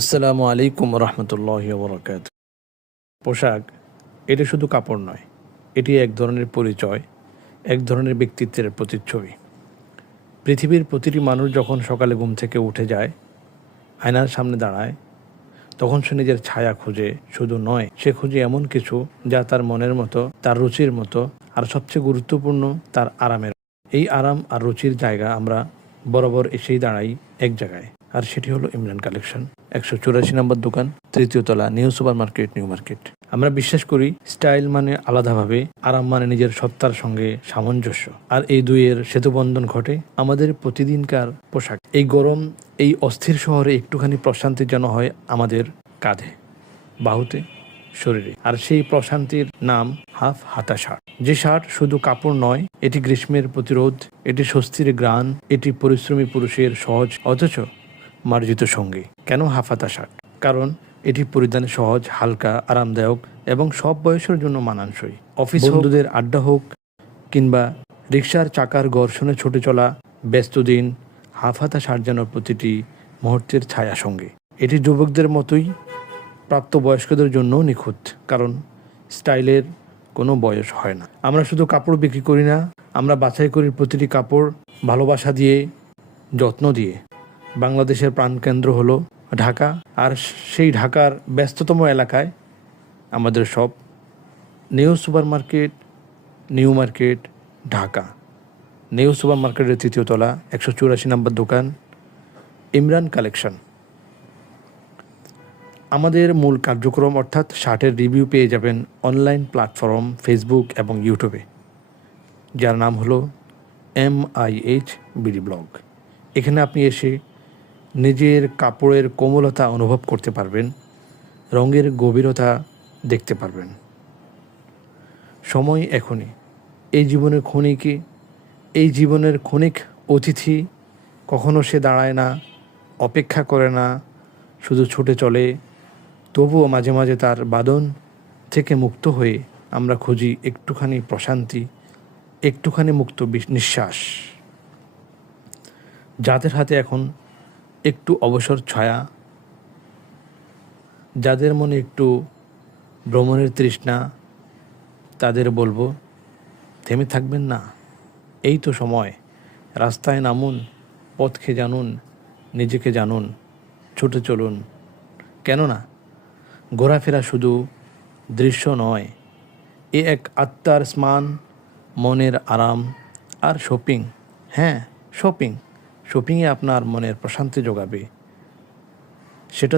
আসসালামু আলাইকুম রহমতুল্লাহি ওয়া বারাকাতুহু। পোশাক এটা শুধু কাপড় নয়, এটি এক ধরনের পরিচয়, এক ধরনের ব্যক্তিত্বের প্রতিচ্ছবি। পৃথিবীর প্রতিটি মানুষ যখন সকালে ঘুম থেকে উঠে যায়, আয়নার সামনে দাঁড়ায়, তখন সে নিজের ছায়া খুঁজে, শুধু নয়, সে খুঁজে এমন কিছু যা তার মনের মতো, তার রুচির মতো, আর সবচেয়ে গুরুত্বপূর্ণ তার আরামের। এই আরাম আর রুচির জায়গা আমরা বরাবর এসেই দাঁড়াই এক জায়গায়, আর সেটি হলো ইমরান কালেকশন, 184 নম্বর দোকান, তৃতীয় তলা, new super market, new market. আমরা বিশ্বাস করি স্টাইল মানে আলাদাভাবে, আরাম মানে নিজের সত্তার সঙ্গে সামঞ্জস্য, আর এই দুইয়ের সেতুবন্ধন ঘটে আমাদের প্রতিদিনকার পোশাক। এই গরম, এই অস্থির শহরে একটুখানি প্রশান্তি যেন হয় আমাদের কাঁধে, বাহুতে, শরীরে। আর সেই প্রশান্তির নাম হাফ হাতা শার্ট। যে শার্ট শুধু কাপড় নয়, এটি গ্রীষ্মের প্রতিরোধ, এটি স্বস্তির গ্রাণ, এটি পরিশ্রমী পুরুষের সহজ অথচ মার্জিত সঙ্গী। কেন হাফ হাতা শার্ট? কারণ এটি পরিধানে সহজ, হালকা, আরামদায়ক এবং সব বয়সের জন্য মানানসই। অফিস বন্ধুদের আড্ডা হোক কিংবা রিকশার চাকার ঘর্ষণে ছুটে চলা ব্যস্ত দিন, হাফ হাতা শার্ট যেন প্রতিটি মুহূর্তের ছায়া সঙ্গে। এটি যুবকদের মতোই প্রাপ্তবয়স্কদের জন্যও নিখুঁত, কারণ স্টাইলের কোনো বয়স হয় না। আমরা শুধু কাপড় বিক্রি করি না, আমরা বাছাই করি প্রতিটি কাপড় ভালোবাসা দিয়ে, যত্ন দিয়ে। বাংলাদেশের প্রাণকেন্দ্র হলো ঢাকা, আর সেই ঢাকার ব্যস্ততম এলাকায় আমাদের সব new super market, new market, Dhaka. New super মার্কেটের তৃতীয় তলা, 184 নম্বর দোকান, ইমরান কালেকশন। আমাদের মূল কার্যক্রম অর্থাৎ শার্টের রিভিউ পেয়ে যাবেন অনলাইন প্ল্যাটফর্ম ফেসবুক এবং ইউটিউবে, যার নাম হলো MIH বিডি ব্লগ। এখানে আপনি এসে নিজের কাপড়ের কোমলতা অনুভব করতে পারবেন, রঙের গভীরতা দেখতে পারবেন। সময় এখনই। এই জীবনের ক্ষণিক অতিথি। কখনো সে দাঁড়ায় না, অপেক্ষা করে না, শুধু ছুটে চলে। তবুও মাঝে মাঝে তার বাঁধন থেকে মুক্ত হয়ে আমরা খুঁজি একটুখানি প্রশান্তি, একটুখানি মুক্ত নিঃশ্বাস। যাদের হাতে এখন একটু অবসর ছায়া, যাদের মনে একটু ভ্রমণের তৃষ্ণা, তাদের বলবো থেমে থাকবেন না। এই তো সময়। রাস্তায় নামুন, পথকে জানুন, নিজেকে জানুন, ছুটে চলুন। কেননা ঘোরাফেরা শুধু দৃশ্য নয়, এ এক আত্মার স্নান, মনের আরাম। আর শপিং, হ্যাঁ শপিংয়ে আপনার মনের প্রশান্তি যোগাবে। সেটা